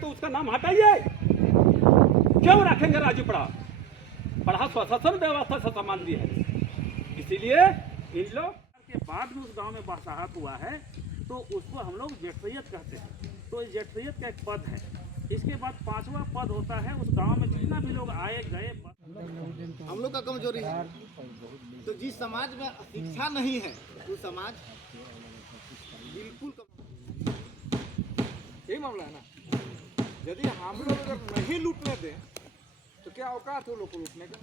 तो उसका नाम हटाइए। क्यों रखेंगे राजूपड़ा? पढ़ा स्वशासन व्यवस्था से संबंधी है, इसीलिए इन लोग के बाद में उस गांव में बसाहत हुआ है तो उसको हम लोग जेठसैयद कहते हैं। तो इस जेठसैयद का एक पद है। इसके बाद 5वां पद होता है उस गांव में जितना भी लोग आए गए। हम लोग का कमजोरी है तो जिस समाज में शिक्षा नहीं है वो समाज बिल्कुल यही मामला है ना। यदि हम लोग अगर नहीं लूटने दें तो क्या औकात है लोग को लूटने का।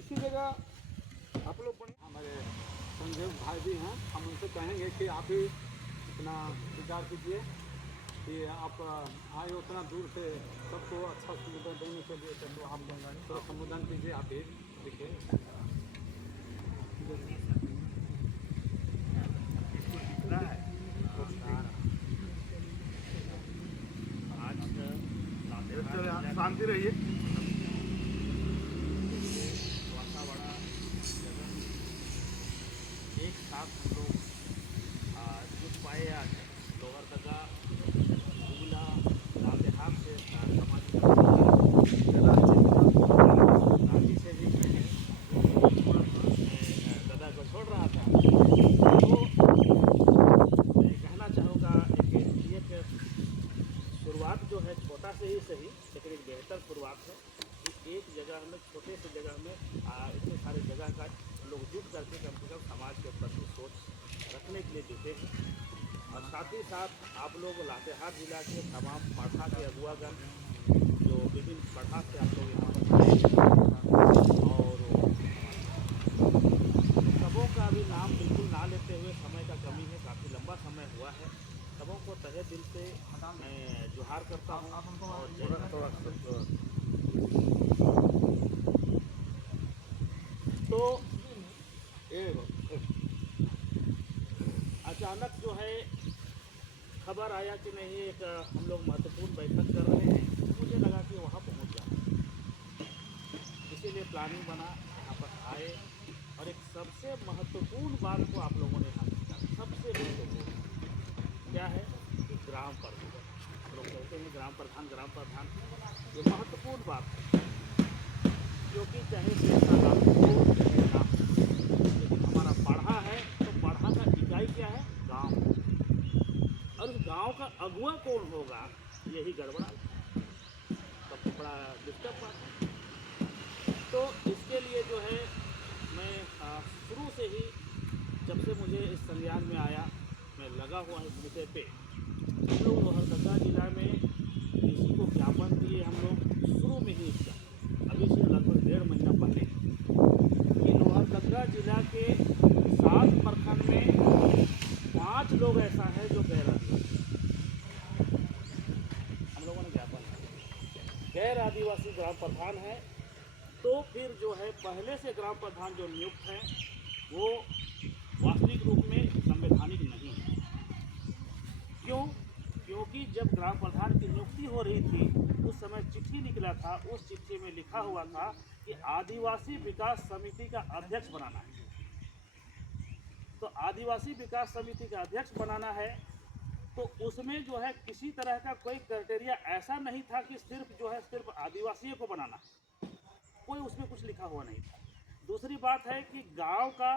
इसी जगह आप लोग हमारे संजय भाई भी हैं, हम उनसे कहेंगे कि आप ही इतना विचार कीजिए कि आप आए उतना दूर से सबको अच्छा संबोधन देने के लिए, तो आप थोड़ा संबोधन कीजिए। आप ही देखिए शांति रहिए। एक साथ हम लोग जुट पाए आज लोहरदगा उगला लातेहार से समाज रांची से भी दादा को छोड़ रहा था। तो मैं कहना चाहूँगा एक शुरुआत जो है छोटा से ही सही लेकिन एक बेहतर शुरुआत है कि एक जगह में छोटे से जगह में इतने सारे जगह का लोग जुट करके कम से कम समाज के प्रति सोच रखने के लिए जुटे हैं। और साथ ही साथ आप लोग लातेहार जिला के तमाम पढ़ा के अगुआगण जो विभिन्न पढ़ा से आप लोग यहाँ पर और सबों का भी नाम बिल्कुल ना लेते हुए समय का कमी है, काफ़ी लंबा समय हुआ है। सबों को तहे दिल से मैं जोहार करता हूँ। और तो अचानक जो है खबर आया कि नहीं एक हम लोग महत्वपूर्ण बैठक कर रहे हैं, मुझे लगा कि वहाँ पहुँच जाए, इसीलिए प्लानिंग बना, यहाँ पर आए और एक सबसे महत्वपूर्ण बात को आप लोगों ने यहाँ सीखा। सबसे महत्वपूर्ण क्या है कि ग्राम प्रधान, लोग कहते हैं ग्राम प्रधान, ये महत्वपूर्ण बात है क्योंकि चाहे पैसा लागू हो चाहे ना, लेकिन हमारा पढ़ा है तो पढ़ा का इकाई क्या है? गांव। और उस गांव का अगुआ कौन होगा यही गड़बड़ा, सबसे बड़ा डिस्टर्ब बात है। तो इसके लिए जो है मैं शुरू से ही जब से मुझे इस संज्ञान में आया मैं लगा हुआ इस विषय पे। हम लोग लोहरदगा जिला में इसी को ज्ञापन दिए हम लोग शुरू में ही इसका अभी से लगभग 1.5 महीना पहले कि लोहरदगा जिला के 7 प्रखंड में 5 लोग ऐसा है जो गैर आदिवासी, हम लोगों ने ज्ञापन गैर आदिवासी ग्राम प्रधान है। तो फिर जो है पहले से ग्राम प्रधान जो नियुक्त हैं वो वास्तविक रूप में संवैधानिक नहीं है। क्यों? क्योंकि जब ग्राम प्रधान की नियुक्ति हो रही थी उस समय चिट्ठी निकला था, उस चिट्ठी में लिखा हुआ था कि आदिवासी विकास समिति का अध्यक्ष बनाना है। तो आदिवासी विकास समिति का अध्यक्ष बनाना है तो उसमें जो है किसी तरह का कोई क्राइटेरिया ऐसा नहीं था कि सिर्फ जो है सिर्फ आदिवासियों को बनाना है, कोई उसमें कुछ लिखा हुआ नहीं था। दूसरी बात है कि गांव का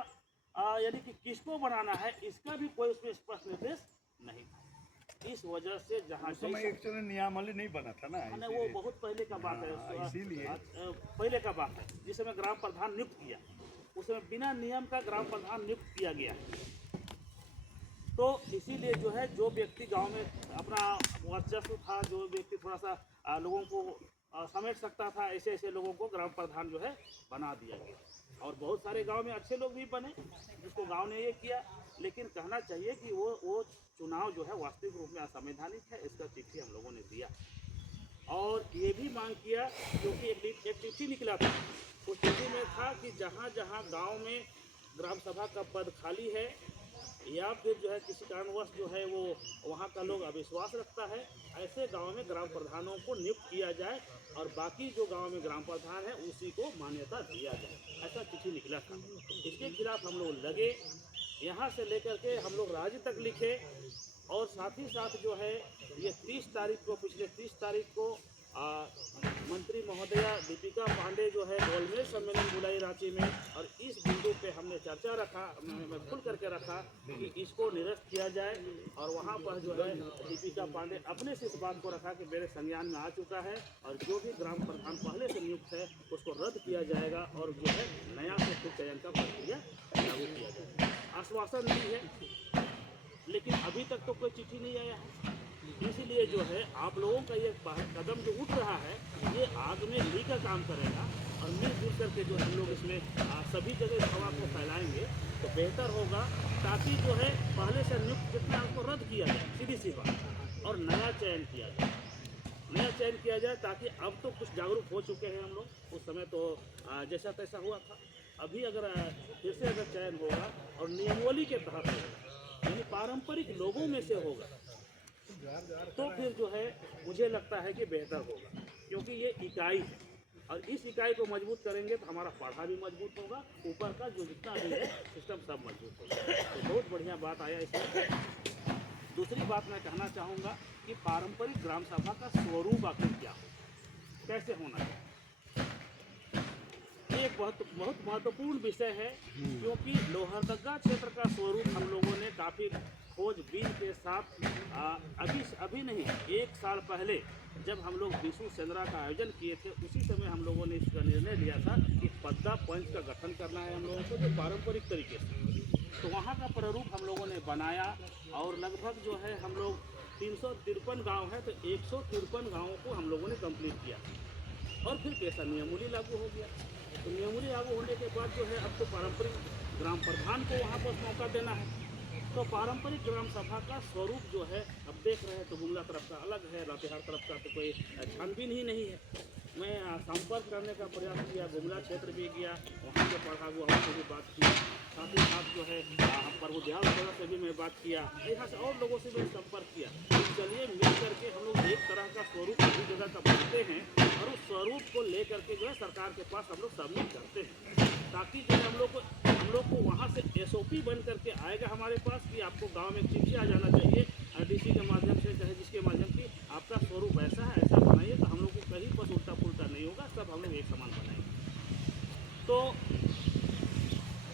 यानी कि किसको बनाना है इसका भी कोई उसमें स्पष्ट निर्देश नहीं था। इस वजह से जहाँ एक्चुअली नियमावली नहीं बना था ना, वो बहुत पहले का बात है, इसीलिए पहले का बात है जिस समय ग्राम प्रधान नियुक्त किया उस समय बिना नियम का ग्राम प्रधान नियुक्त किया गया। तो इसीलिए जो है जो व्यक्ति गांव में अपना वर्चस्व था, जो व्यक्ति थोड़ा सा लोगों को समेट सकता था, ऐसे ऐसे लोगों को ग्राम प्रधान जो है बना दिया गया। और बहुत सारे गांव में अच्छे लोग भी बने जिसको गांव ने ये किया, लेकिन कहना चाहिए कि वो चुनाव जो है वास्तविक रूप में असंवैधानिक है। इसका चिट्ठी हम लोगों ने दिया और ये भी मांग किया क्योंकि एक चिट्ठी निकला था, उस चिट्ठी में था कि जहाँ जहाँ गांव में ग्राम सभा का पद खाली है या फिर जो है किसी कारणवश जो है वो वहाँ का लोग अविश्वास रखता है, ऐसे गांव में ग्राम प्रधानों को नियुक्त किया जाए और बाकी जो गांव में ग्राम प्रधान है उसी को मान्यता दिया जाए, ऐसा चिट्ठी निकला था। इसके खिलाफ हम लोग लगे यहाँ से लेकर के हम लोग राज्य तक लिखे और साथ ही साथ जो है ये 30 तारीख को, पिछले 30 तारीख को मंत्री महोदया दीपिका पांडे जो है गोलमेज सम्मेलन बुलाई रांची में, और इस बिंदु पे हमने चर्चा रखा, मैं खुल करके रखा कि इसको निरस्त किया जाए। और वहाँ पर जो है दीपिका पांडे अपने से इस बात को रखा कि मेरे संज्ञान में आ चुका है और जो भी ग्राम प्रधान पहले से नियुक्त है उसको रद्द किया जाएगा और जो है नया से फिर चयन का प्रक्रिया लागू किया जाएगा। आश्वासन दी है, लेकिन अभी तक तो कोई चिट्ठी नहीं आया है। इसीलिए जो है आप लोगों का ये कदम जो उठ रहा है ये आग में घी का काम करेगा और मिलजुल करके जो हम लोग इसमें सभी जगह इस हवा को फैलाएंगे तो बेहतर होगा, ताकि जो है पहले से नियुक्त जितना उसको रद्द किया जाए, सीधी सी बात, और नया चयन किया जाए, नया चयन किया जाए, ताकि अब तो कुछ जागरूक हो चुके हैं हम लोग। उस समय तो जैसा तैसा हुआ था, अभी अगर फिर से अगर चयन होगा और नियमावली के तहत होगा, यानी पारंपरिक लोगों में से होगा, तो फिर जो है मुझे लगता है कि बेहतर होगा, क्योंकि ये इकाई है और इस इकाई को मजबूत करेंगे तो हमारा पढ़ा भी मजबूत होगा, ऊपर का जो जितना भी है सिस्टम सब मजबूत होगा। तो बहुत बढ़िया बात आया इसमें। दूसरी बात मैं कहना चाहूँगा कि पारंपरिक ग्राम सभा का स्वरूप आखिर क्या हो, कैसे होना चाहिए, एक बहुत महत्वपूर्ण विषय है, क्योंकि लोहरदगा क्षेत्र का स्वरूप हम लोगों ने काफ़ी खोजबीन के साथ अभी नहीं, एक साल पहले जब हम लोग विशु सेंद्रा का आयोजन किए थे, उसी समय हम लोगों ने इसका निर्णय लिया था कि पद्दा पंच का गठन करना है हम लोगों को, जो पारंपरिक तरीके से। तो वहाँ का प्रारूप हम लोगों ने बनाया और लगभग जो है हम लोग 353 गांव है, तो 153 गाँवों को हम लोगों ने कंप्लीट किया और फिर कैसा नियमावली लागू हो गया। तो नियमावली लागू होने के बाद जो है अब तो पारंपरिक ग्राम प्रधान को वहाँ पर मौका देना है। तो पारंपरिक ग्राम सभा का स्वरूप जो है अब देख रहे हैं, तो गुमला तरफ का अलग है, लातेहार तरफ का तो कोई छानबीन ही नहीं है। मैं संपर्क करने का प्रयास किया, गुमला क्षेत्र भी गया, वहाँ के पढ़ा हुआ से भी बात की, साथ ही साथ जो है प्रभु दयाल सभा से भी मैं बात किया, यहाँ से और लोगों से भी संपर्क किया। तो चलिए मिल करके हम लोग एक तरह का स्वरूप सभी जगह का बनाते हैं और उस स्वरूप को ले करके जो है सरकार के पास हम लोग सबमिट करते हैं, ताकि जो है हम लोग को वहाँ से SOP बन करके आएगा हमारे पास कि आपको गांव में चिट्ठी आ जाना चाहिए DC के माध्यम से, चाहे जिसके माध्यम से आपका स्वरूप ऐसा है, ऐसा बनाइए, तो हम लोग को कहीं बस उल्टा पुल्टा नहीं होगा, सब हम लोग एक समान बनाएंगे। तो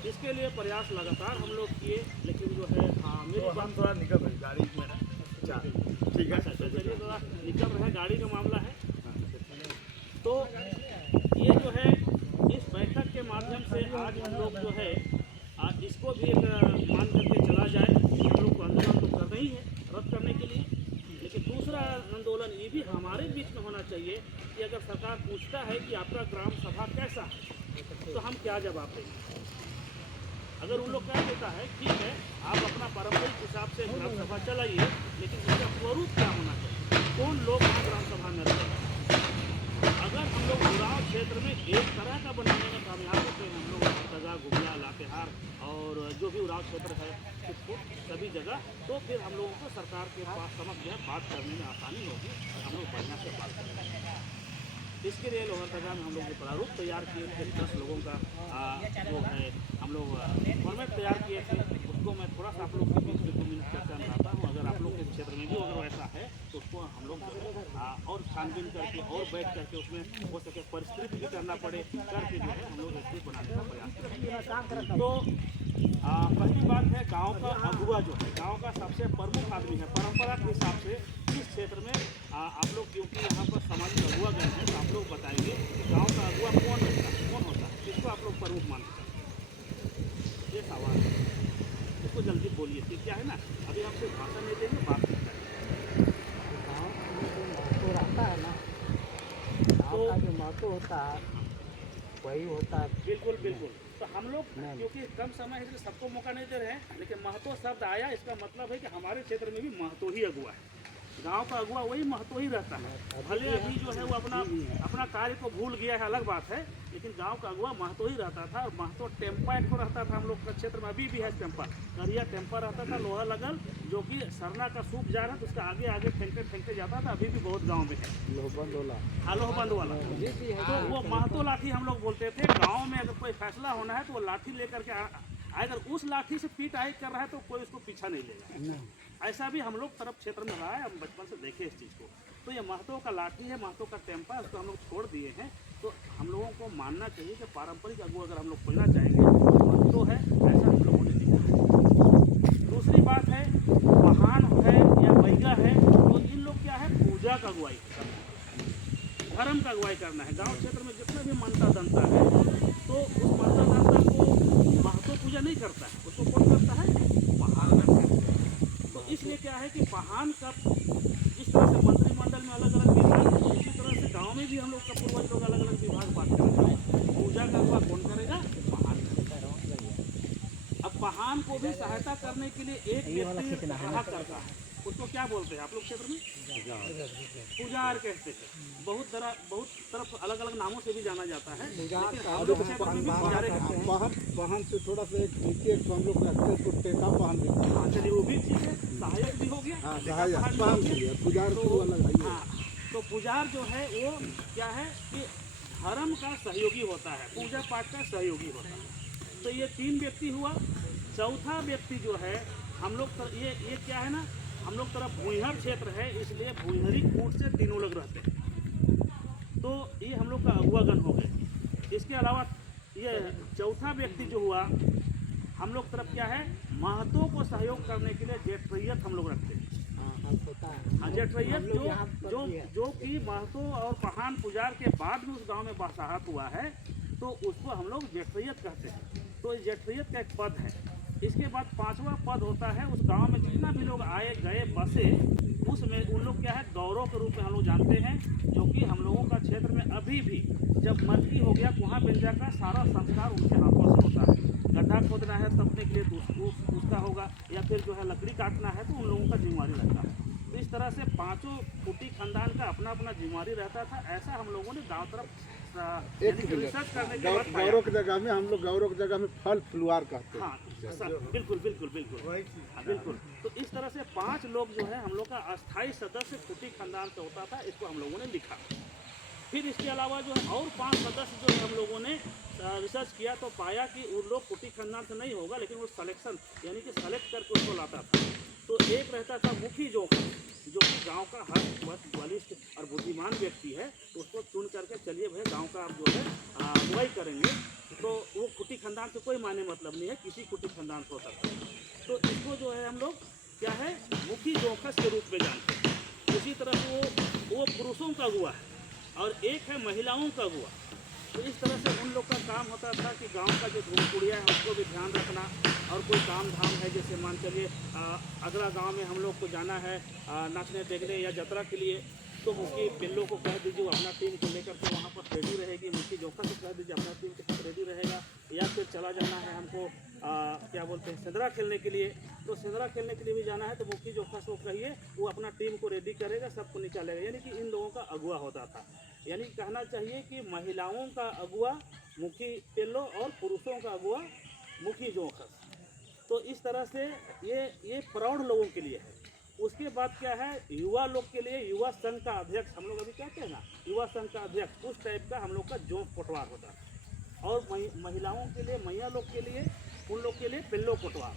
इसके लिए प्रयास लगातार हम लोग किए, लेकिन जो है मेरी बात थोड़ा निकल रही गाड़ी में ना, ठीक है, अच्छा चलिए थोड़ा निकल रहा है, गाड़ी का मामला है। तो ये जो है इस बैठक के माध्यम से आज हम लोग जो है आज इसको भी एक मान करके चला जाए, हम लोग को आंदोलन तो करना ही है रद्द करने के लिए, लेकिन दूसरा आंदोलन ये भी हमारे बीच में होना चाहिए कि अगर सरकार पूछता है कि आपका ग्राम सभा कैसा है तो हम क्या जवाब देंगे। अगर उन लोग कह देता है ठीक है आप अपना पारंपरिक हिसाब से ग्राम सभा चलाइए, लेकिन उसका स्वरूप क्या होना चाहिए, कौन लोग वहाँ ग्राम सभा में रहते हैं। अगर हम लोग उराव क्षेत्र में एक तरह का बनाने में कामयाब होते हैं, हम लोग लोहरदगा, गुमला, लातेहार और जो भी उराव क्षेत्र है इसको सभी जगह, तो फिर हम लोगों को सरकार के पास समझ जो है बात करने में आसानी होगी, हम लोग बढ़िया से बात करेंगे। इसके लिए लोहरदगा में हम लोग जो प्रारूप तैयार किए थे 10 लोगों का जो है हम लोग फॉर्मेट तैयार किए थे, उसको मैं थोड़ा सा आप लोग के बीच में 2 मिनट चर्चा में आता हूँ। अगर आप लोग के क्षेत्र में भी अगर ऐसा है तो उसको हम लोग और छानबीन करके और बैठ करके उसमें हो सके परिष्कृत भी करना पड़े, करके जो है हम लोग स्थिति बनाने का प्रयास करें। तो पहली बात है गांव का अगुआ जो है, गांव का सबसे प्रमुख आदमी है। परंपरा के हिसाब से इस क्षेत्र में आप लोग क्योंकि यहाँ पर सामाजिक अगुआ गए हैं तो आप लोग बताएंगे कि गांव का अगुआ कौन रहता है, कौन होता है, किसको आप लोग प्रमुख मानते हैं। ये सवाल है, इसको जल्दी बोलिए, ठीक क्या है ना, अभी हम सिर्फ भाषण नहीं देंगे, बात करते हैं। महत्व रहता है ना, गाँव का जो महत्व होता है वही होता है। बिल्कुल बिल्कुल। तो हम लोग क्योंकि कम समय है इसलिए सबको मौका नहीं दे रहे हैं, लेकिन महतो शब्द आया, इसका मतलब है कि हमारे क्षेत्र में भी महतो ही अगुआ है। गांव का अगुआ वही महतो ही रहता है। भले अभी जो है वो अपना कार्य को भूल गया है, अलग बात है, लेकिन गांव का अगुआ महतो ही रहता था। और महतो टेम्पा को रहता था हम लोग का क्षेत्र में, अभी भी है टेम्पा, करिया टेम्पा रहता था, लोहा लगल, जो कि सरना का सूख जा रहा था, उसका आगे आगे फेंकते जाता था। अभी भी बहुत गाँव में है लोहबंद वाला, तो वो महतो लाठी हम लोग बोलते थे। गाँव में अगर कोई फैसला होना है तो वो लाठी लेकर के अगर उस लाठी से पीटाई कर रहा है तो कोई उसको पीछा नहीं लेगा। ऐसा भी हम लोग तरफ क्षेत्र में रहा है, हम बचपन से देखे इस चीज़ को। तो ये महतो का लाठी है, महतो का टेम्पा, उसको हम लोग छोड़ दिए हैं। तो हम लोगों को मानना चाहिए कि पारंपरिक अगुआ अगर हम लोग खोजना चाहेंगे तो महतो है, ऐसा हम लोगों ने लिखा है। दूसरी बात है महान है या बैगा है, तो इन लोग क्या है पूजा का अगुवाई करना है, धर्म का अगुवाई करना है। गांव क्षेत्र में जितना भी मानता दंता है तो उस मानता दंता को महतो पूजा नहीं करता है, उसको कौन करता है, महान करता है। तो इसलिए क्या है कि पहान का जिस तरह से मंत्रिमंडल में अलग अलग विभाग, इसी तरह से गांव में भी हम लोग का पूर्वज लोग अलग अलग विभाग बात करते हैं। पूजा का अगुवा कौन करेगा, पहान करेगा। अब पहान को भी सहायता करने के लिए एक व्यक्ति रहा करता है, उसको क्या बोलते हैं आप लोग क्षेत्र में, पुजार कहते हैं। बहुत तरफ अलग अलग नामों से भी जाना जाता है, लेकिन हम लोग क्षेत्र में भी पुजारे कहते हैं। वाहन से थोड़ा सा एक नीचे एक हम लोग रखते हैं, कुत्ते का वाहन भी। हाँ चलिए वो भी ठीक है, सहायक भी हो गया, पुजार तो अलग है। हाँ तो पुजार जो है वो क्या है कि धर्म का सहयोगी होता है, पूजा पाठ का सहयोगी होता है। तो ये 3 व्यक्ति हुआ। चौथा व्यक्ति जो है हम लोग ये क्या है ना, हम लोग तरफ भूइहर क्षेत्र है, इसलिए भूइहरी कूट से तीनों लोग रहते हैं। तो ये हम लोग का अगुवागण हो गए। इसके अलावा ये चौथा व्यक्ति जो हुआ हम लोग तरफ क्या है, महतों को सहयोग करने के लिए जेठरैयत हम लोग रखते हैं। हाँ जेठरैयत जो कि महतों और पहान पुजार के बाद में उस गांव में बासाहत हुआ है, तो उसको हम लोग जेठरैयत कहते हैं। तो जेठरैयत का एक पद है। इसके बाद 5वां पद होता है, उस गांव में जितना भी लोग आए गए बसे, उसमें उन लोग क्या है गौरव के रूप में हम लोग जानते हैं, जो कि हम लोगों का क्षेत्र में अभी भी जब मरकी हो गया कुहाँ बिंजा का सारा संस्कार उनके हाथों से होता है। गड्ढा खोदना है तपने के लिए तो उसका होगा, या फिर जो है लकड़ी काटना है तो उन लोगों का जिम्मेवारी रहता है। तो इस तरह से 5 कुटी खानदान का अपना अपना जिम्मेवारी रहता था। ऐसा हम लोगों ने गाँव तरफ रिसर्च करने के बाद गौरव की जगह में हम लोग गौरव की जगह में फल फुलवार कहते हैं। हाँ बिल्कुल बिल्कुल बिल्कुल हाँ, बिल्कुल। तो इस तरह से 5 लोग जो है हम लोग का अस्थायी सदस्य कुटी खानदान का होता था, इसको हम लोगों ने लिखा। फिर इसके अलावा जो है और 5 सदस्य जो है हम लोगों ने रिसर्च किया तो पाया कि उन लोग कुटी खानदान से नहीं होगा, लेकिन वो सिलेक्शन यानी कि सेलेक्ट करके उसको लाता था। तो एक रहता था मुखी जोखा, जो कि गांव का हर बलिष्ठ और बुद्धिमान व्यक्ति है, तो उसको चुन करके चलिए भाई गांव का आप जो है अगुवाई करेंगे। तो वो कुटी खानदान से कोई माने मतलब नहीं है, किसी कुटी खानदान से हो सकता है। तो इसको जो है हम लोग क्या है मुखी जोखस के रूप में जानते हैं। उसी तरह से वो पुरुषों का अगुआ है और एक है महिलाओं का अगुआ। तो इस तरह से उन लोग का काम होता था कि गांव का जो धूम कुड़िया है उसको भी ध्यान रखना, और कोई काम धाम है जैसे मान चलिए अगला गांव में हम लोग को जाना है नाचने देखने या यात्रा के लिए, तो मुखी पिल्लों को कह दीजिए वो अपना टीम को लेकर के वहाँ पर रेडी रहेगी। मुखी जोखा से कह दीजिए अपना टीम के साथ रेडी रहेगा। या फिर चला जाना है हमको क्या बोलते हैं सिंदरा खेलने के लिए, तो सिंदरा खेलने के लिए भी जाना है तो मुखी जोखा से कहिए वो अपना टीम को रेडी करेगा, सबको निकालेगा। यानी कि इन लोगों का अगुआ होता था। यानी कहना चाहिए कि महिलाओं का अगुआ मुखी पिल्लो और पुरुषों का अगुआ मुखी जोखस। तो इस तरह से ये प्रौढ़ लोगों के लिए है। उसके बाद क्या है युवा लोग के लिए युवा संघ का अध्यक्ष हम लोग अभी कहते हैं ना, युवा संघ का अध्यक्ष, उस टाइप का हम लोग का जोंक पटवार होता है। और महिलाओं के लिए मैया लोग के लिए उन लोग के लिए पिल्लो पटवार।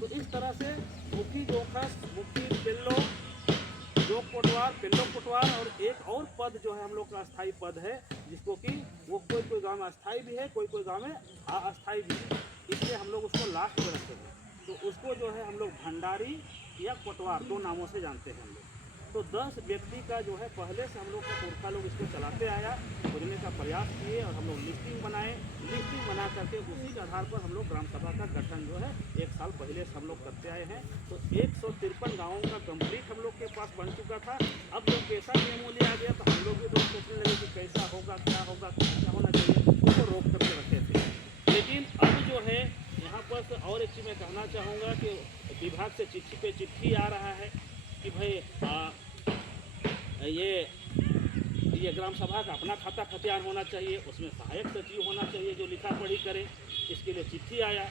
तो इस तरह से मुखी जोखस, मुखी पिल्लो, जोक पटवार, पिल्लो पटवार, और एक और पद जो है हम लोग का अस्थाई पद है, जिसको कि वो कोई गांव में अस्थाई भी है, कोई गांव में अस्थाई भी है, इसलिए हम लोग उसको लास्ट में रखते हैं। तो उसको जो है हम लोग भंडारी या पटवार 2 नामों से जानते हैं हम लोग। तो 10 व्यक्ति का जो है पहले से हम लोग का पुरखा लोग इसको चलाते आया, खोजने का प्रयास किए, और हम लोग लिस्टिंग बनाए। लिस्टिंग बना करके उसी के आधार पर हम लोग ग्राम सभा का गठन जो है 1 साल पहले से हम लोग करते आए हैं। तो 153 गाँवों का कंप्लीट हम लोग के पास बन चुका था। अब जब कैसा नियमूल्य आ गया तो हम लोग भी तो सोचने लगे कि कैसा होगा, क्या होगा, क्या होना चाहिए, उसको रोक करके रखे थे। लेकिन अब जो है यहाँ पर और एक चीज़ मैं कहना चाहूँगा कि विभाग से चिट्ठी पे चिट्ठी आ रहा है कि भाई ये ग्राम सभा का अपना खाता खतियान होना चाहिए, उसमें सहायक सचिव होना चाहिए जो लिखा पढ़ी करे, इसके लिए चिट्ठी आया।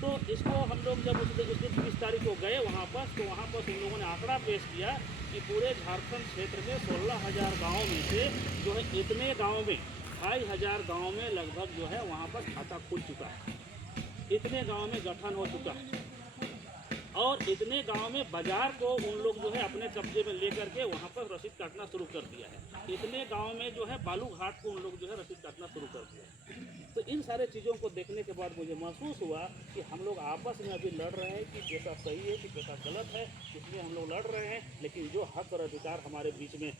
तो इसको हम लोग जब उस दिन 20 तारीख को गए वहाँ पर, तो वहाँ पर उन लोगों ने आंकड़ा पेश किया कि पूरे झारखंड क्षेत्र में 16,000 गाँव में से जो है इतने गाँव में 2,500 गाँव में लगभग जो है वहाँ पर खाता खुल चुका है। इतने गांव में गठन हो चुका है और इतने गांव में बाजार को उन लोग जो है अपने कब्जे में लेकर के वहाँ पर रसीद काटना शुरू कर दिया है। इतने गांव में जो है बालू घाट को उन लोग जो है रसीद काटना शुरू कर दिया है। तो इन सारे चीज़ों को देखने के बाद मुझे महसूस हुआ कि हम लोग आपस में अभी लड़ रहे हैं कि कैसा सही है कि कैसा गलत है, इसलिए हम लोग लड़ रहे हैं, लेकिन जो हक और अधिकार हमारे बीच में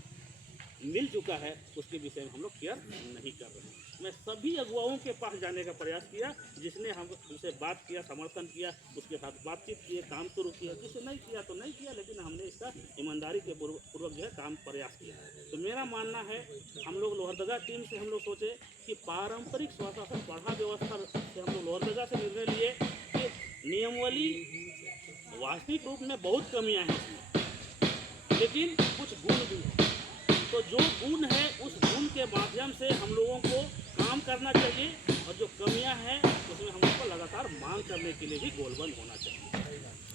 मिल चुका है उसके विषय में हम लोग केयर नहीं कर रहे हैं। मैं सभी अगुवाओं के पास जाने का प्रयास किया, जिसने हमसे बात किया, समर्थन किया, उसके साथ बातचीत किए, काम शुरू किया, जिसने नहीं किया तो नहीं किया, लेकिन हमने इसका ईमानदारी के पूर्वक जो है काम प्रयास किया। तो मेरा मानना है हम लोग लोहरदगा टीम से हम लोग सोचे कि पारंपरिक स्वशासन पढ़ा व्यवस्था से हम लोग लोहरदगा से निर्णय लिए कि नियमावली वास्तविक रूप में बहुत कमियाँ हैं इसमें, लेकिन कुछ गुण भी हैं। तो जो गुण है उस गुण के माध्यम से हम लोगों को काम करना चाहिए और जो कमियां हैं उसमें हम लोग को लगातार मांग करने के लिए भी गोलबंद होना चाहिए।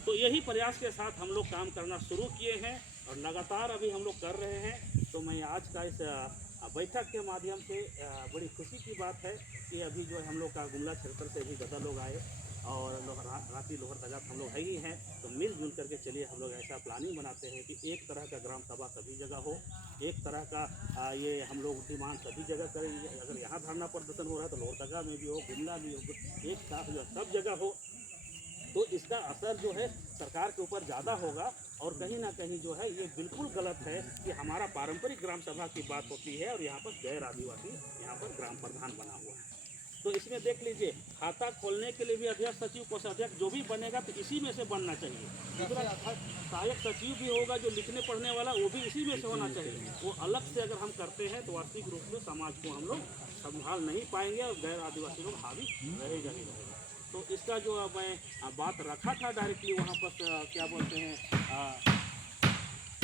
तो यही प्रयास के साथ हम लोग काम करना शुरू किए हैं और लगातार अभी हम लोग कर रहे हैं। तो मैं आज का इस बैठक के माध्यम से बड़ी खुशी की बात है कि अभी जो है हम लोग का गुमला क्षेत्र से भी ज़्यादा लोग आए और रांची लोहरदगा हम लोग है ही हैं। तो मिलजुल करके चलिए हम लोग ऐसा प्लानिंग बनाते हैं कि एक तरह का ग्राम सभा सभी जगह हो, एक तरह का ये हम लोग डिमांड सभी जगह करेंगे। अगर यहाँ धरना प्रदर्शन हो रहा है तो लोहरदगा में भी हो, गुमला भी हो, एक साथ जो सब जगह हो, तो इसका असर जो है सरकार के ऊपर ज़्यादा होगा। और कहीं ना कहीं जो है ये बिल्कुल गलत है कि हमारा पारंपरिक ग्राम सभा की बात होती है और यहाँ पर गैर आदिवासी यहाँ पर ग्राम प्रधान बना हुआ है। तो इसमें देख लीजिए, खाता खोलने के लिए भी अध्यक्ष सचिव कोषाध्यक्ष जो भी बनेगा तो इसी में से बनना चाहिए। दूसरा सहायक सचिव भी होगा जो लिखने पढ़ने वाला, वो भी इसी में से होना चाहिए। वो अलग से अगर हम करते हैं तो वास्तविक रूप में समाज को हम लोग संभाल नहीं पाएंगे और गैर आदिवासी लोग हावी रहेगा ही रहेगा। तो इसका जो मैं बात रखा था डायरेक्टली वहाँ पर क्या बोलते हैं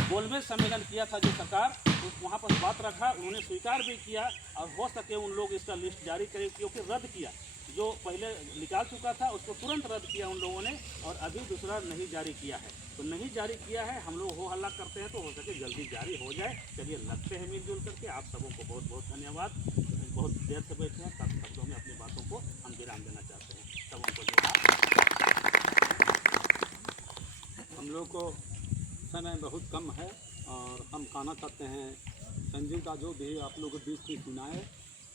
गोलमेज सम्मेलन किया था जो सरकार, वहाँ पर बात रखा, उन्होंने स्वीकार भी किया और हो सके उन लोग इसका लिस्ट जारी करें, क्योंकि रद्द किया जो पहले निकाल चुका था उसको तुरंत रद्द किया उन लोगों ने और अभी दूसरा नहीं जारी किया है। तो नहीं जारी किया है, हम लोग हो हल्ला करते हैं तो हो सके जल्दी जारी हो जाए। चलिए लगते हैं मिलजुल करके। आप सबों को बहुत बहुत धन्यवाद। बहुत देर से बैठे हैं, सब शब्दों में अपनी बातों को हम विराम देना चाहते हैं। सबों को हम लोग को समय बहुत कम है और हम कहना चाहते हैं संजीव का जो भी आप लोग के बीच में सुनाए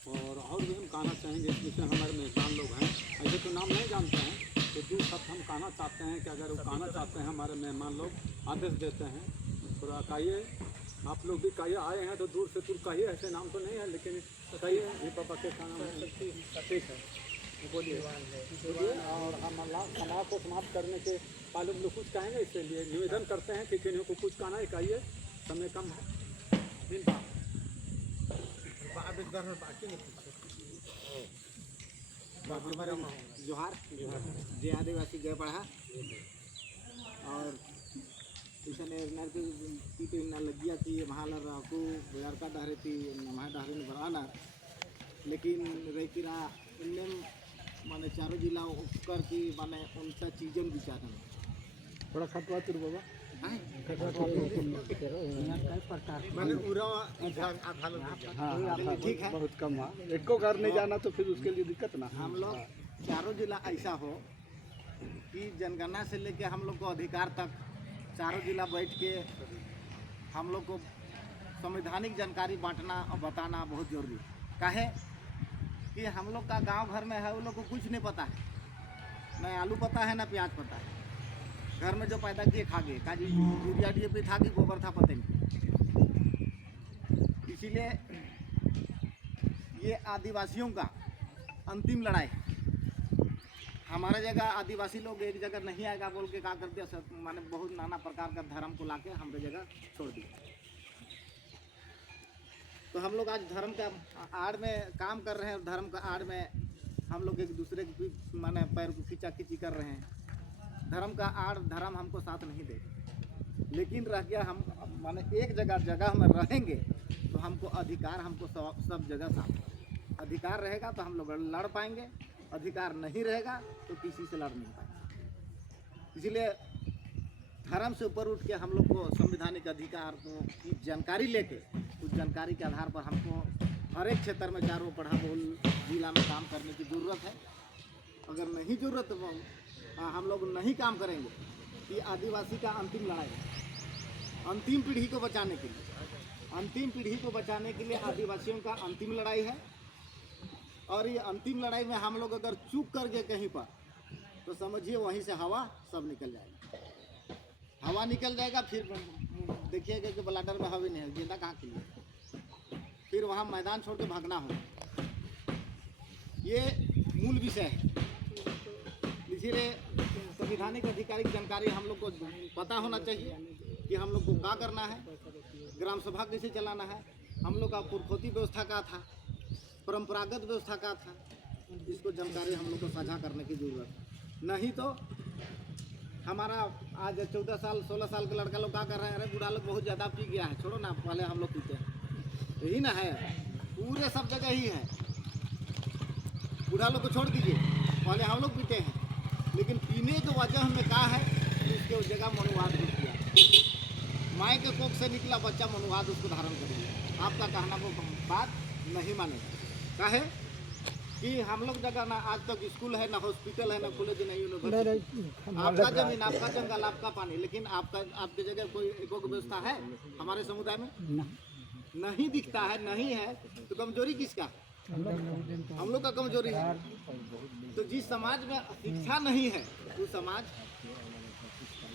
और भी हम कहना चाहेंगे। इस विषय हमारे मेहमान लोग हैं, ऐसे तो नाम नहीं जानते हैं, तो जो शब्द हम कहना चाहते हैं कि अगर वो कहना चाहते हैं हमारे मेहमान लोग आदेश देते हैं थोड़ा कहिए। आप लोग भी कहिए, आए हैं तो दूर से दूर कहिए, ऐसे नाम तो नहीं है लेकिन कहिए ये पापा के खाना है। ठीक है, बोलिए और हम समाज को समाप्त करने के पहले हम लोग कुछ कहेंगे। इसके लिए निवेदन करते हैं कि किन्हीं को कुछ कहना है कहिए, समय कम है। जोहार जे आदिवासी गए पढ़ा और इसे ना लग गया कि वहाँ को लड़का डहरे थी नहा डहरे में बढ़ाना, लेकिन रही रहा इनमें माने चारों जिला कर की माने उनसा चीज़ों विचार थोड़ा खतवा तुर बाबा माने पूरा ठीक है, बहुत कम है, एक को घर नहीं जाना तो फिर उसके लिए दिक्कत ना। हम लोग चारों जिला ऐसा हो कि जनगणना से लेके हम लोग को अधिकार तक चारों जिला बैठ के हम लोग को संवैधानिक जानकारी बांटना और बताना बहुत जरूरी काहे कि हम लोग का गांव घर में है वो लोग को कुछ नहीं पता है, न आलू पता है न प्याज पता है। घर में जो पैदा किए खा गए, काजी यूरिया DAP था कि गोबर था पता नहीं। इसीलिए ये आदिवासियों का अंतिम लड़ाई है। हमारे जगह आदिवासी लोग एक जगह नहीं आएगा बोल के क्या करते हैं, माने बहुत नाना प्रकार का धर्म को लाके हमारे जगह छोड़ दिया। तो हम लोग आज धर्म का आड़ में काम कर रहे हैं, धर्म का आड़ में हम लोग एक दूसरे की माने पैर को खींचा खींची कर रहे हैं। धर्म का आड़ धर्म हमको साथ नहीं दे, लेकिन रह गया हम माने एक जगह में रहेंगे तो हमको अधिकार हमको सब जगह साथ अधिकार रहेगा तो हम लोग लड़ पाएंगे, अधिकार नहीं रहेगा तो किसी से लड़ नहीं पाएंगे। इसलिए धर्म से ऊपर उठ के हम लोग को संवैधानिक अधिकार को की जानकारी लेके उस जानकारी के आधार पर हमको हर एक क्षेत्र में चारों पढ़ा बोल जिला में काम करने की ज़रूरत है। अगर नहीं ज़रूरत हम लोग नहीं काम करेंगे, कि आदिवासी का अंतिम लड़ाई है, अंतिम पीढ़ी को बचाने के लिए, अंतिम पीढ़ी को बचाने के लिए आदिवासियों का अंतिम लड़ाई है। और ये अंतिम लड़ाई में हम लोग अगर चूक कर गए कहीं पर, तो समझिए वहीं से हवा सब निकल जाएगा, हवा निकल जाएगा। फिर देखिएगा कि बलाडर में हवा नहीं है, गेंदा कहाँ की है, फिर वहाँ मैदान छोड़ के भागना होगा। ये मूल विषय है। इसीलिए संवैधानिक आधिकारिक जानकारी हम लोग को पता होना चाहिए कि हम लोग को क्या करना है, ग्राम सभा कैसे चलाना है, हम लोग का पुरखौती व्यवस्था का था, परंपरागत व्यवस्था का था, इसको जानकारी हम लोग को साझा करने की जरूरत है। नहीं तो हमारा आज 14 साल 16 साल के लड़का लोग क्या कर रहे हैं, अरे बूढ़ा लोग बहुत ज़्यादा पी गया है, छोड़ो ना, पहले हम लोग पीते हैं, यही ना है, पूरे सब जगह ही है। बूढ़ा लोग को छोड़ दीजिए, पहले हम लोग पीते हैं, लेकिन पीने की वजह हमें क्या है, इसके जगह मनुवाद घुस गया। माँ के कोख से निकला बच्चा मनुवाद उसको धारण कर लिया। आपका कहना वो बात नहीं मानेगा। क्या है कि हम लोग जगह ना आज तक स्कूल है, ना हॉस्पिटल है, ना कॉलेज, ना यूनिवर्सिटी। आपका जमीन, आपका जंगल, आपका पानी, लेकिन आपके जगह कोई एको व्यवस्था है हमारे समुदाय में नहीं दिखता है, नहीं है। तो कमजोरी किसका? हम लोग का कमजोरी है। तो जिस समाज में शिक्षा नहीं है वो समाज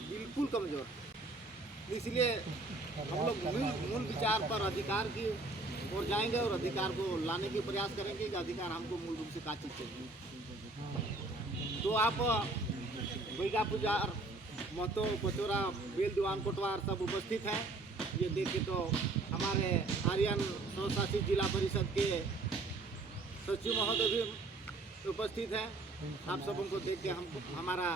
बिल्कुल कमजोर है। इसलिए हम लोग मूल विचार पर, अधिकार की ओर जाएंगे और अधिकार को लाने की प्रयास करेंगे कि अधिकार हमको मूल रूप से क्या चीज चाहिए। तो आप बैगा पुजार, महतो, पचोरा, बेल, दीवान, कोटवार सब उपस्थित हैं। ये देखे तो हमारे आर्यन स्वशासित जिला परिषद के सचिव महोदय भी उपस्थित हैं। आप सबों को देख के हमको हमारा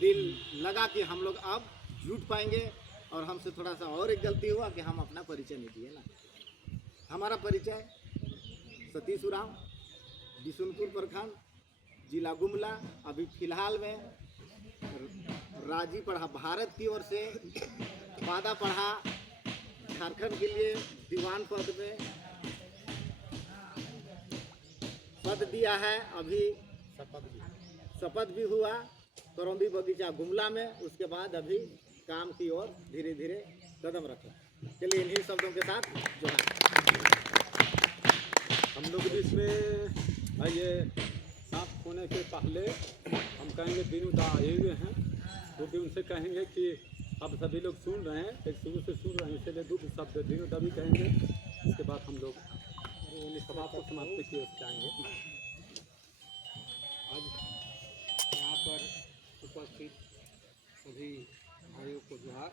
दिल लगा कि हम लोग अब जुट पाएंगे। और हमसे थोड़ा सा और एक गलती हुआ कि हम अपना परिचय नहीं दिए ना। हमारा परिचय सतीश उरांव, बिशुनपुर प्रखंड, जिला गुमला। अभी फिलहाल में राजी पढ़ा भारत की ओर से वादा पढ़ा झारखंड के लिए दीवान पद में पद दिया है। अभी शपथ भी हुआ करौंदी बगीचा गुमला में। उसके बाद अभी काम की ओर धीरे धीरे कदम रखा। चलिए इन्हीं शब्दों के साथ जोड़ा। हम लोग भी इसमें ये साफ होने के पहले हम कहेंगे दिनुदा आए हुए हैं, वो भी उनसे कहेंगे कि अब सभी लोग सुन रहे हैं, एक शुरू से सुन रहे हैं, इसलिए दो शब्द दिनुदा भी कहेंगे। इसके बाद हम लोग सभा को समाप्त किए जाएंगे। आज यहाँ पर उपस्थित सभी भाइयों को जोहार।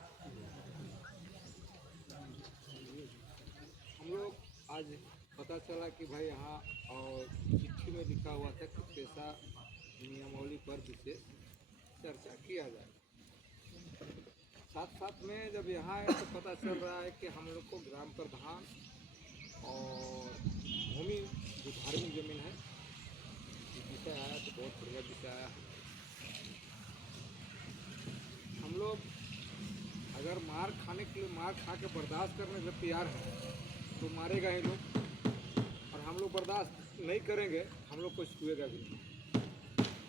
हम लोग आज पता चला कि भाई यहाँ और चिट्ठी में लिखा हुआ था कि पेशा नियमावली पर विशेष चर्चा किया जाए। साथ साथ में जब यहाँ आए तो पता चल रहा है कि हम लोग को ग्राम प्रधान और भूमि जो धार्मिक जमीन है विषय आया तो बहुत बढ़िया विषय आया। हम लोग अगर मार खाने के लिए मार खा के बर्दाश्त करने से तैयार हैं तो मारेगा ही लोग, और हम लोग बर्दाश्त नहीं करेंगे हम लोग को छुएगा भी नहीं।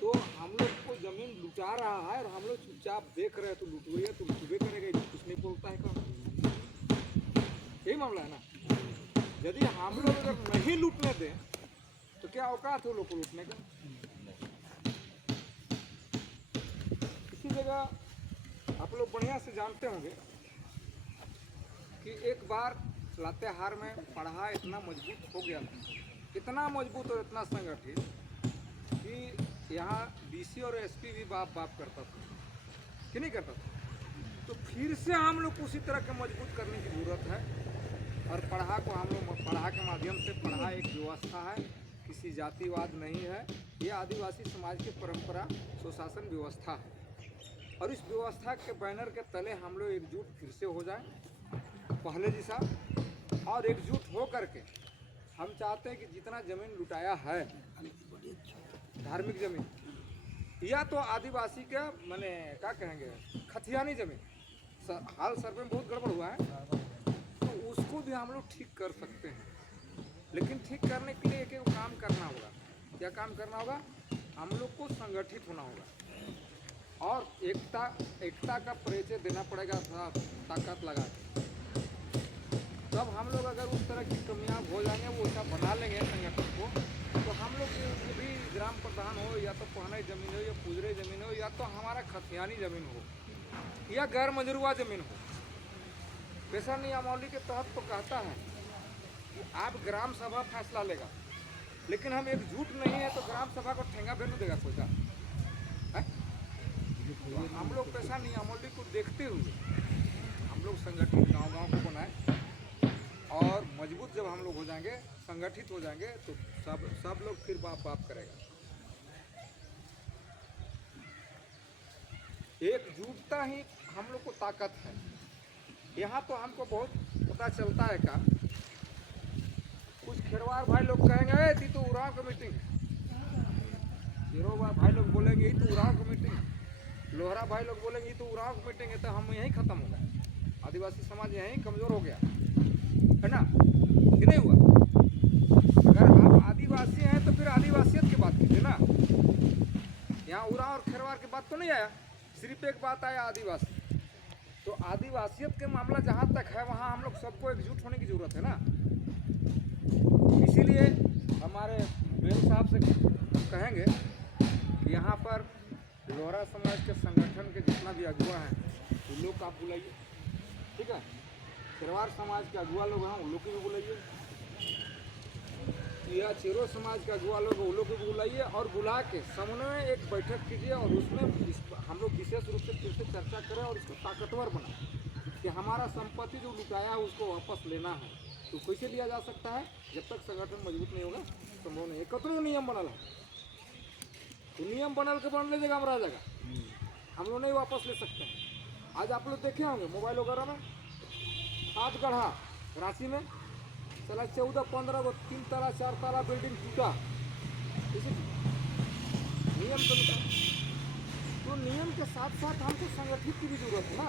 तो हम लोग को ज़मीन लुटा रहा है और हम लोग चुपचाप देख रहे हैं तो लुटवेगा तो लुटवे करेगा, कुछ नहीं बोलता है कौन। यही मामला है ना। यदि हम लोग अगर नहीं लूटने दें तो क्या औकात है लोग को लूटने का। इसी जगह आप लोग बढ़िया से जानते होंगे कि एक बार लातेहार में पढ़ा इतना मजबूत हो गया था, इतना मजबूत और इतना संगठित कि यहाँ डीसी और एसपी भी बाप बाप करता था कि नहीं करता था। तो फिर से हम लोग को उसी तरह के मजबूत करने की ज़रूरत है। और पढ़ा को हम लोग पढ़ा के माध्यम से, पढ़ा एक व्यवस्था है, किसी जातिवाद नहीं है, ये आदिवासी समाज की परंपरा सुशासन व्यवस्था है। और इस व्यवस्था के बैनर के तले हम लोग एकजुट फिर से हो जाए पहले जैसा, और एकजुट हो करके हम चाहते हैं कि जितना ज़मीन लुटाया है धार्मिक ज़मीन या तो आदिवासी के माने क्या कहेंगे खतियानी ज़मीन, हाल सर्वे में बहुत गड़बड़ हुआ है, तो उसको भी हम लोग ठीक कर सकते हैं। लेकिन ठीक करने के लिए एक काम करना होगा। क्या काम करना होगा? हम लोग को संगठित होना होगा और एकता का परिचय देना पड़ेगा, थोड़ा ताकत लगा के। तब हम लोग अगर उस तरह की कमियां हो जाएंगे, वो ऐसा बना लेंगे संगठन को, तो हम लोग भी ग्राम प्रधान हो या तो पहने ज़मीन हो या पुजरे ज़मीन हो या तो हमारा खतियानी ज़मीन हो या गैर मजरूआ ज़मीन हो, पेशा नियमावली के तहत तो कहता है कि आप ग्राम सभा फैसला लेगा, लेकिन हम एकजुट नहीं है तो ग्राम सभा को ठेंगा भेज देगा कोई का है? तो हम लोग पेशा नियमावली को देखते हुए हम लोग संगठित गांव-गांव को बनाए और मजबूत जब हम लोग हो जाएंगे, संगठित हो जाएंगे, तो सब लोग फिर बात करेगा। एकजुटता ही हम लोग को ताकत है। यहाँ तो हमको बहुत पता चलता है का, कुछ खेरवार भाई लोग कहेंगे ये तो उराव का मीटिंग, जीरोवार भाई लोग बोलेंगे ये तो उराव का मीटिंग, लोहरा भाई लोग बोलेंगे ये तो उराव का मीटिंग है, तो हम यहीं खत्म हो गए, आदिवासी समाज यहीं कमजोर हो गया है ना, कि नहीं हुआ? अगर आप आदिवासी हैं तो फिर आदिवासियत की बात कीजिए ना। यहाँ उराव और खेरवार की बात तो नहीं आया, सिर्फ एक बात आया आदिवासी। तो आदिवासियत के मामला जहाँ तक है वहाँ हम लोग सबको एकजुट होने की जरूरत है ना। इसीलिए हमारे बेल साहब से कहेंगे कि यहाँ पर लोहरा समाज के संगठन के जितना भी अगुआ हैं उन लोग को आप बुलाइए, ठीक है? खेरवार समाज के अगुआ लोग हैं उन लोग को भी बुलाइए, या चेरो समाज के अगुआ लोग उन लोग को भी बुलाइए और बुला के समन्वय एक बैठक कीजिए और उसमें हम लोग विशेष रूप से फिर से चर्चा करें और इसको ताकतवर बनाएं कि हमारा संपत्ति जो लुटाया है उसको वापस लेना है। तो कैसे लिया जा सकता है? जब तक संगठन मजबूत नहीं होगा संभव नहीं है। कतरो नियम बनल है, तो नियम बनल के बनने जगह हमारा जगह हम लोग नहीं वापस ले सकते हैं। आज आप लोग देखे होंगे मोबाइल वगैरह में 7 गढ़ा रांची में चला 14-15 को 3 ताला 4 ताला बिल्डिंग टूटा, नियम के अनुसार। तो नियम के साथ साथ हमको संगठित की भी जरूरत है ना।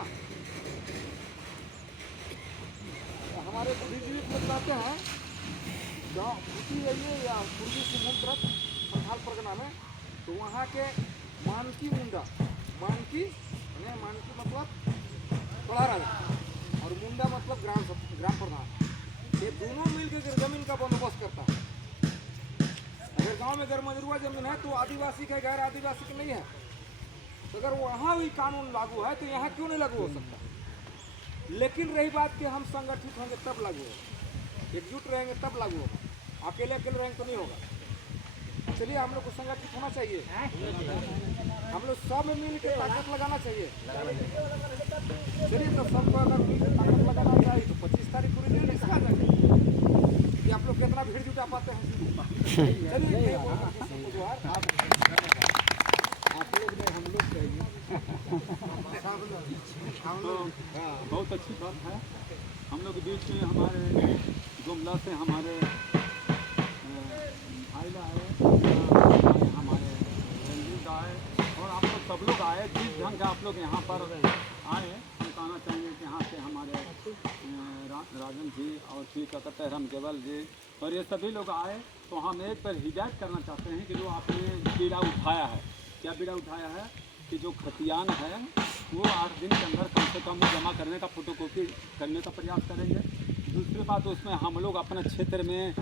हमारे बुद्धिजीवी बताते हैं गाँव ऊटी एरिए या पूर्वी सिंहभूम तरफ संथाल परगना में, तो वहाँ के मानकी मुंडा, मानकी मतलब बड़ा राजा और मुंडा मतलब ग्राम प्रधान, ये दोनों मिलकर जमीन का बंदोबस्त करता है। अगर गांव में गैर मजरूआ जमीन है तो आदिवासी का गैर आदिवासी का नहीं है, तो अगर वहाँ भी कानून लागू है तो यहाँ क्यों नहीं लागू हो सकता? लेकिन रही बात कि हम संगठित होंगे तब लागू होगा, एकजुट रहेंगे तब लागू होगा, अकेले रहेंगे तो नहीं होगा। चलिए हम लोग को संगठित होना चाहिए, हम लोग सब मिल के ताकत लगाना चाहिए। चलिए तो सबको अगर मिल के ताकत लगाना चाहिए तो 25 तारीख पूरी दिन इसका जाएंगे कि आप लोग कितना भीड़ जुटा पाते हैं। चलिए आप लोग ने हम लोग चाहिए बहुत अच्छी बात है। हम लोग के बीच में हमारे जुमला से हमारे भाई आए, हमारे रंजीत आए और आप लोग सब लोग आए, जिस ढंग से आप लोग यहाँ पर आए, हम कहना चाहेंगे कि यहाँ से हमारे राजन जी और श्री कहते हैं केवल जी और ये सभी लोग आए, तो हम एक पर हिदायत करना चाहते हैं कि जो आपने बीड़ा उठाया है, क्या बीड़ा उठाया है कि जो खतियान है वो 8 दिन के अंदर कम से कम जमा करने का, फोटोकॉपी करने का प्रयास करेंगे। दूसरी बात उसमें हम लोग अपने क्षेत्र में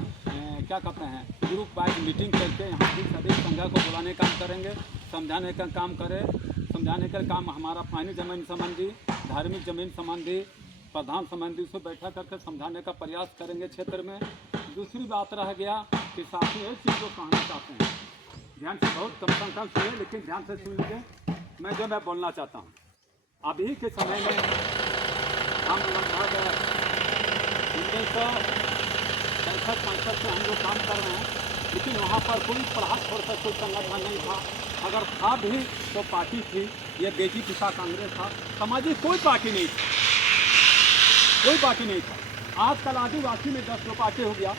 क्या कहते हैं ग्रुप वाइज मीटिंग करके यहाँ की सभी संघ को बुलाने का काम करेंगे, समझाने का काम करें। समझाने का काम हमारा पानी जमीन संबंधी, धार्मिक जमीन संबंधी, प्रधान संबंधी से बैठा करके समझाने का प्रयास करेंगे क्षेत्र में। दूसरी बात रह गया कि साथी एक चीज़ को कहना चाहते हैं, ध्यान से, बहुत कम संख्या सुनिए लेकिन ध्यान से सुन लीजिए मैं बोलना चाहता हूँ। अभी के समय में हम लगभग 1965 से हम लोग काम कर रहे हैं, लेकिन वहाँ पर कोई पढ़ाई छोड़ कर कोई संगठन नहीं था, अगर था भी तो पार्टी थी, ये बेटी पिता कांग्रेस था, सामाजिक कोई पार्टी नहीं थी, कोई पार्टी नहीं था। आजकल आदिवासी में 10 पार्टी हो गया।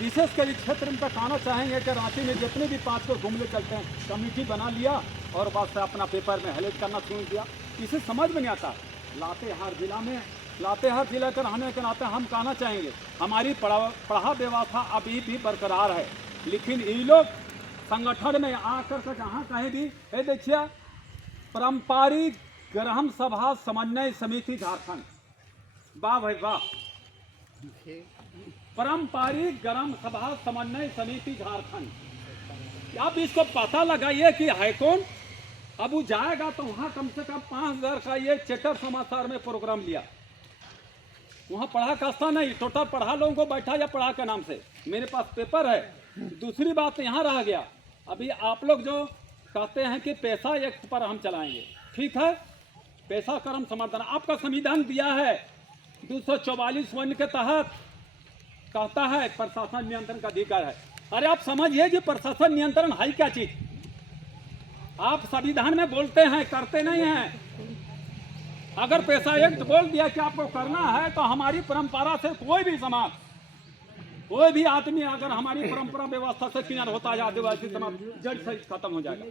विशेषकर इस क्षेत्र में कहना चाहेंगे कि रांची में जितने भी 5 को घूमने चलते हैं, कमेटी बना लिया और बस अपना पेपर में हाईलाइट करना शुरू किया। इसे समझ में नहीं आता। लातेहार जिला में लातेहार जिला के रहने के नाते हम कहना चाहेंगे हमारी पढ़ा व्यवस्था अभी भी बरकरार है, लेकिन ये लोग संगठन में आकर के जहाँ कहीं भी ये देखिए पारंपरिक ग्राम सभा समन्वय समिति झारखंड, वाह भाई वाह, पारंपरिक ग्राम सभा समन्वय समिति झारखंड। आप इसको पता लगाइए कि है कौन। अब वो जाएगा तो वहाँ कम से कम 5000 का ये चेटर समाचार में प्रोग्राम लिया, वहाँ पढ़ा कास्ता नहीं, टोटल पढ़ा लोगों को बैठा या पढ़ा के नाम से। मेरे पास पेपर है। दूसरी बात यहाँ रह गया, अभी आप लोग जो कहते हैं कि पैसा एक्ट पर हम चलाएंगे, ठीक है, पैसा कर्म समर्थन आपका संविधान दिया है 244 वन के तहत कहता है प्रशासन नियंत्रण का अधिकार है। अरे आप समझिए कि प्रशासन नियंत्रण है क्या चीज। आप संविधान में बोलते हैं, करते नहीं हैं। अगर पैसा एक्ट बोल दिया कि आपको करना है तो हमारी परंपरा से कोई भी समाज, कोई भी आदमी अगर हमारी परंपरा व्यवस्था से किनार होता है, आदिवासी समाज जड़ से खत्म हो जाएगा।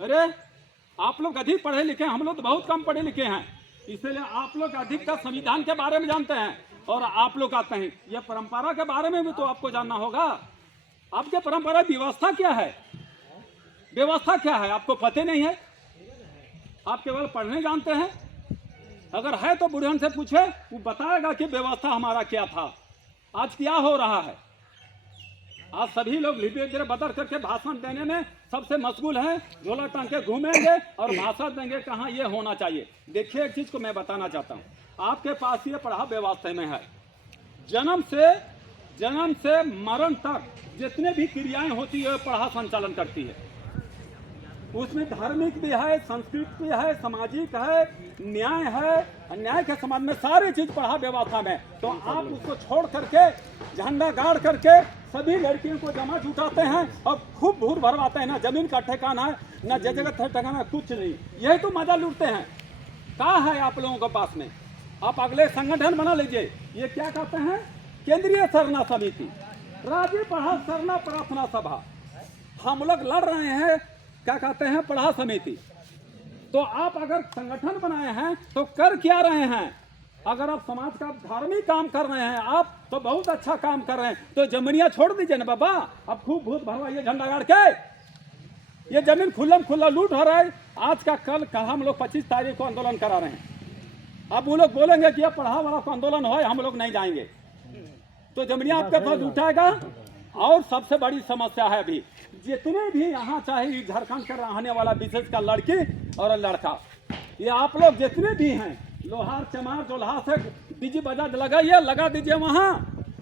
अरे आप लोग अधिक पढ़े लिखे, हम लोग तो बहुत कम पढ़े लिखे हैं, इसलिए आप लोग अधिक का संविधान के बारे में जानते हैं। और आप लोग आते हैं ये परंपरा के बारे में भी तो आपको जानना होगा। आपके परंपरा व्यवस्था क्या है, व्यवस्था क्या है आपको पता नहीं है। आप केवल पढ़ने जानते हैं। अगर है तो बुढ़न से पूछे, वो बताएगा कि व्यवस्था हमारा क्या था, आज क्या हो रहा है। आज सभी लोग धीरे धीरे बदल करके भाषण देने में सबसे मशगूल हैं, झोला टांग के घूमेंगे और भाषण देंगे कहाँ ये होना चाहिए। देखिए एक चीज को मैं बताना चाहता हूँ, आपके पास ये पढ़ा व्यवस्था में है, जन्म से मरण तक जितने भी क्रियाएं होती है पढ़ा संचालन करती है। उसमें धार्मिक भी है, संस्कृत भी है, सामाजिक है, न्याय है, अन्याय के संबंध में सारी चीज पढ़ा व्यवस्था में। तो आप उसको छोड़ करके झंडा गाड़ करके सभी लड़कियों को जमा जुटाते हैं और खूब भूर भरवाते हैं, ना जमीन का ठिकाना है ना जगह ठिकाना है, कुछ नहीं, यही तो मजा लूटते हैं। कहाँ है आप लोगों के पास में? आप अगले संगठन बना लीजिए। ये क्या कहते हैं, केंद्रीय सरना समिति, राज्य पढ़ा सरना प्रार्थना सभा। हम लोग लड़ रहे हैं क्या कहते हैं, पढ़ा समिति। तो आप अगर संगठन बनाए हैं तो कर क्या रहे हैं? अगर आप समाज का धार्मिक काम कर रहे हैं आप तो बहुत अच्छा काम कर रहे हैं, तो जमीनिया छोड़ दीजिए ना बाबा। अब खूब भूत भरवाइए झंडा गाड़ के, ये जमीन खुल्लम खुल्ला लूट हो रहा है। आज का कल हम लोग 25 तारीख को आंदोलन करा रहे हैं। अब वो लोग बोलेंगे कि ये पढ़ा वाला को आंदोलन हो, हम लोग नहीं जाएंगे, तो जमीनिया आपके पास उठाएगा। और सबसे बड़ी समस्या है अभी जितने भी यहाँ चाहे झारखंड का रहने वाला विशेष का लड़की और लड़का, ये आप लोग जितने भी हैं, लोहार चमार जोल्हा से डीजी बजा लगाइए, लगा दीजिए वहाँ,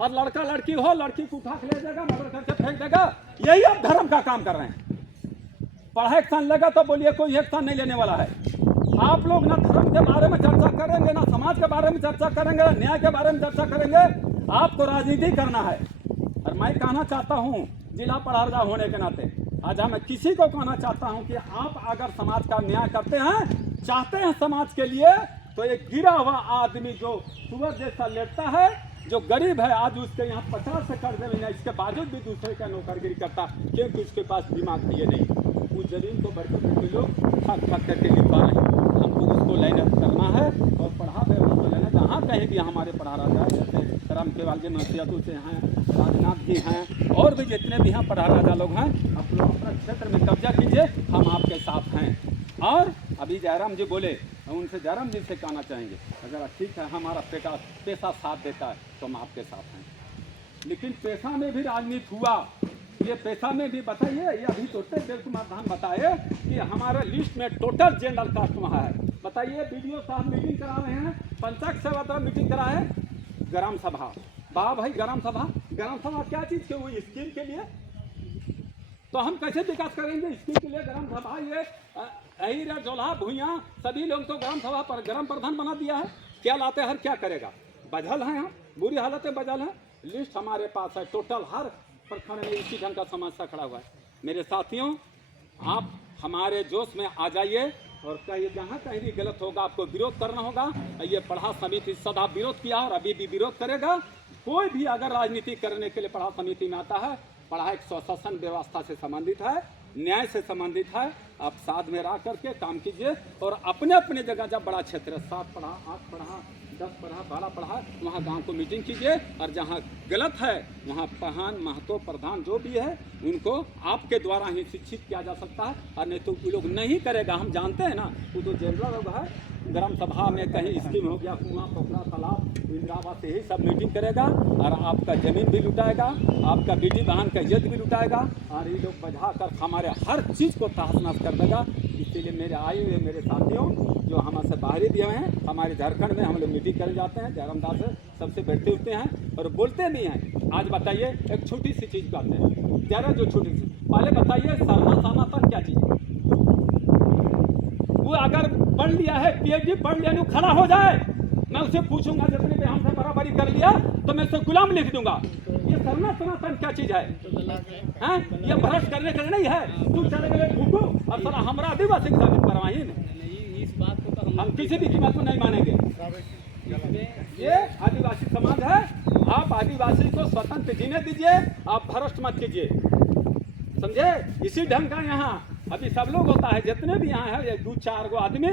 और लड़का लड़की हो, लड़की को उठा के ले जाएगा, मर्डर करके फेंक देगा। यही आप धर्म का काम कर रहे हैं। पढ़ा एक्शन लेगा तो बोलिए कोई एक्शन नहीं लेने वाला है। आप लोग ना धर्म के बारे में चर्चा करेंगे, ना समाज के बारे में चर्चा करेंगे, ना न्याय के बारे में चर्चा करेंगे। आपको राजनीति करना है। और मैं कहना चाहता हूँ जिला पढ़ारदा होने के नाते आज मैं किसी को कहना चाहता हूँ कि आप अगर समाज का न्याय करते हैं, चाहते हैं समाज के लिए, तो एक गिरा हुआ आदमी जो सुअर जैसा लेटता है, जो गरीब है, आज उसके यहाँ 50 से कर्ज में नहीं, इसके बावजूद भी दूसरे का नौकरगिरी करता, क्योंकि उसके पास दिमाग है नहीं। उस जमीन को बढ़ते लोग ठक ठक करके लिखवा रहे हैं। हमको उसको लाइन करना है और पढ़ा व्यवस्था लेना। जहाँ कहीं भी हमारे पढ़ा राजा जैसे राम केवाल जी नौसियातू से हैं, राजनाथ जी हैं, और भी जितने भी यहाँ पढ़ा राजा लोग हैं, आप लोग अपना क्षेत्र में कब्जा कीजिए, हम आपके साथ हैं। और अभी जयराम जी बोले, उनसे जयराम जी से कहना चाहेंगे, अगर ठीक है हमारा पैसा साथ देता है तो हम आपके साथ हैं। लेकिन पैसा में भी राजनीति हुआ, ये पैसा में भी बताइए। ये अभी टोटल देव कुमार धाम बताए कि हमारे लिस्ट में टोटल जनरल कास्ट वहाँ है। बताइए, वीडियो साहब मीटिंग करा रहे हैं, पंचायत सेवा द्वारा मीटिंग कराए, ग्राम सभा, वाह भाई ग्राम सभा क्या चीज़ के हुई? स्कीम के लिए। तो हम कैसे विकास करेंगे स्कीम के लिए? ग्राम सभा ये अहिरा जोल्हा भूया सभी लोग तो ग्राम सभा पर ग्राम प्रधान बना दिया है। क्या लाते हर क्या करेगा? बजल है, हम बुरी हालत में बजल है। लिस्ट हमारे पास है, टोटल हर प्रखंड में इसी ढंग का समस्या खड़ा हुआ है। मेरे साथियों, आप हमारे जोश में आ जाइए और कहीं जहाँ कहीं भी गलत होगा आपको विरोध करना होगा। ये पढ़ा समिति सदा विरोध किया और अभी भी विरोध करेगा। कोई भी अगर राजनीति करने के लिए पढ़ा समिति में आता है, पढ़ा एक स्वशासन व्यवस्था से संबंधित है, न्याय से संबंधित है। आप साथ में रह करके काम कीजिए और अपने अपने जगह जब बड़ा क्षेत्र है 7 पढ़ा 8 पढ़ा 10 पढ़ा 12 पढ़ा वहाँ गांव को मीटिंग कीजिए और जहाँ गलत है वहाँ प्रधान महतो प्रधान जो भी है उनको आपके द्वारा ही शिक्षित किया जा सकता है। और नहीं तो वो लोग नहीं करेगा, हम जानते हैं ना, वो तो जनरल लोग है ग्राम सभा में कहीं स्कीम हो गया, कुआं पोखरा तालाब इंदिरा आवास यही सब मीटिंग करेगा और आपका जमीन भी लुटाएगा, आपका बेटी बहन का इज्जत भी लुटाएगा और ये लोग बजा कर हमारे हर चीज़ को तहस नहस कर देगा। इसीलिए मेरे आए हुए मेरे साथियों जो हमसे बाहरी दिए हैं, हमारे झारखंड में हम लोग मीटिंग करने जाते हैं, जयरामदास से सबसे बैठते उठते हैं और बोलते नहीं हैं। आज बताइए एक छोटी सी चीज़ बात है, ज़रा जो छोटी सी, पहले बताइए सरना सनातन क्या चीज़ है? वो अगर पढ़ लिया है पीएचडी पढ़ लिया, खड़ा हो जाए, मैं उसे पूछूंगा जितने भी हमसे बराबरी कर लिया तो मैं उसे गुलाम लिख दूंगा। ये सरना सनातन क्या चीज है? हैं? ये भ्रष्ट करने के लिए नहीं है। तू चले गए भूखू और साला हमारा आदिवासी के साबित करवाही नहीं, इस बात को तो हम किसी भी कीमत में नहीं मानेंगे। ये आदिवासी समाज है, आप आदिवासी को स्वतंत्र जीने दीजिए, आप भ्रष्ट मत कीजिए, समझे? इसी ढंग का यहाँ अभी सब लोग होता है, जितने भी यहाँ है 2-4 गो आदमी,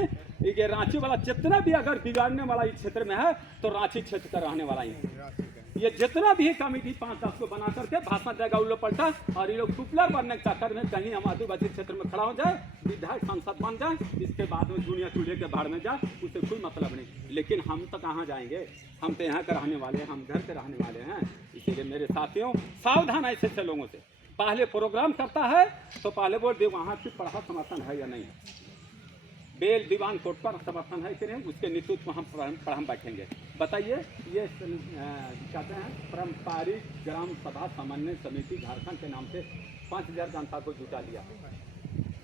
ये रांची वाला जितना भी अगर बिगाड़ने वाला इस क्षेत्र में है तो रांची क्षेत्र का रहने वाला ही है। ये जितना भी कमेटी 5-10 को बना करके भाषण देगा उल्लो पलटा और ये लोग पॉपुलर बनने के चक्कर में कहीं हम आदिवासी क्षेत्र में खड़ा हो जाए, विधायक सांसद बन जाए, इसके बाद में दुनिया चूल्हे के भाड़ में जाए, उससे कोई मतलब नहीं। लेकिन हम तो कहाँ जाएंगे, हम तो यहाँ के रहने वाले हैं, हम घर के रहने वाले हैं। इसीलिए मेरे साथियों सावधान ऐसे ऐसे लोगों से। पहले प्रोग्राम करता है तो पहले बोल दे वहाँ की पढ़ा समर्थन है या नहीं, बेल दीवान कोर्ट पर समर्थन है कि नहीं, उसके नेतृत्व हम पढ़ा बैठेंगे। बताइए, ये कहते हैं पारंपरिक ग्राम सभा समन्वय समिति झारखंड के नाम से 5000 जनता को जुटा लिया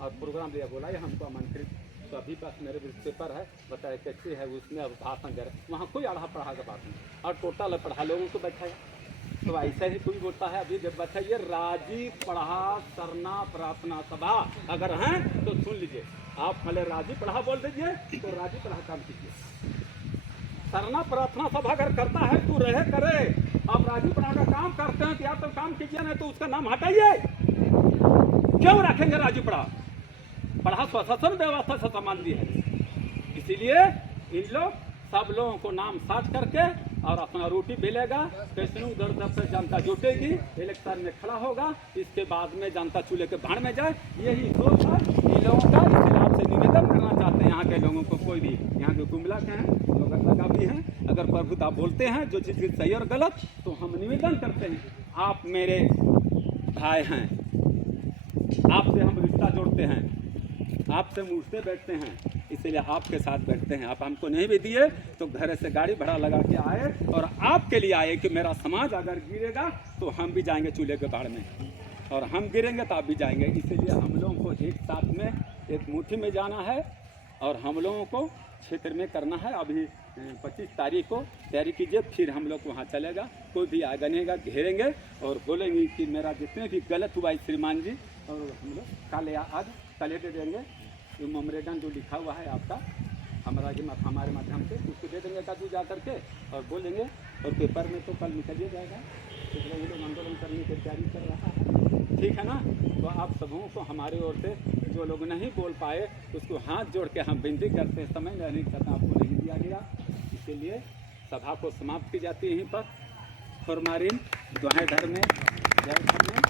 और प्रोग्राम लिया, बोला ये हमको आमंत्रित, तो अभी पास मेरे पेपर है, बताए कैसे है, उसमें अब भाषण दे रहे, वहाँ कोई आढ़ा पढ़ा का बात नहीं और टोटल पढ़ा लोगों को बैठाया। तो ऐसा ही कोई बोलता है अभी जब बताइए राजी पढ़ा सरना प्रार्थना सभा अगर हैं तो सुन लीजिए, आप पहले राजी पढ़ा बोल दीजिए तो राजी पढ़ा काम कीजिए। सरना प्रार्थना सभा अगर करता है तो रहे करे, आप राजी पढ़ा का काम करते हैं तो या तो काम कीजिए, नहीं तो उसका नाम हटाइए। क्यों रखेंगे राजी पढ़ा? पढ़ा स्वशासन व्यवस्था से संबंधी है, इसीलिए इन लोग सब लोगों को नाम साझ करके और अपना रोटी बेलेगा, कैसे उधर उधर से जनता जुटेगी, इलेक्शन में खड़ा होगा, इसके बाद में जनता चूल्हे के भाड़ में जाए, यही सोच है इन लोगों का। इसलिए आपसे निवेदन करना चाहते हैं यहाँ के लोगों को, कोई भी यहाँ के गुमला के हैं, लोग लगा भी हैं, अगर प्रभुता बोलते हैं जो चीज़ सही और गलत, तो हम निवेदन करते हैं, आप मेरे भाई हैं, आपसे हम रिश्ता जोड़ते हैं, आपसे हम उठते बैठते हैं, इसलिए आपके साथ बैठते हैं। आप हमको नहीं भी दिए तो घर से गाड़ी भाड़ा लगा के आए और आपके लिए आए कि मेरा समाज अगर गिरेगा तो हम भी जाएंगे चूल्हे के भाड़ में, और हम गिरेंगे तो आप भी जाएंगे। इसीलिए हम लोगों को एक साथ में एक मुट्ठी में जाना है और हम लोगों को क्षेत्र में करना है। अभी 25 तारीख को तैयारी कीजिए, फिर हम लोग वहाँ चलेगा, कोई भी आगे नहीं गा, घेरेंगे और बोलेंगे कि मेरा जितने भी गलत हुआ है श्रीमान जी, और हम लोग कल या आज कल दे देंगे जो मेमोरेंडम जो लिखा हुआ है आपका हमारे माध्यम से उसको दे देंगे काजू जा करके और बोलेंगे, और पेपर में तो कल निकल जाएगा, इसलिए ये लोग आंदोलन करने की तैयारी कर रहा है, ठीक है ना। तो आप सबों को हमारे ओर से जो लोग नहीं बोल पाए उसको हाथ जोड़ के हम विनती करते हैं, समय रहने का आपको नहीं दिया गया, इसीलिए सभा को समाप्त की जाती है यहीं पर। फॉर्मारिन दोहे धर में जय धर में,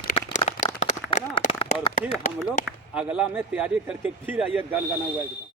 है ना। और फिर हम लोग अगला में तैयारी करके फिर आइए, गाना हुआ एकदम।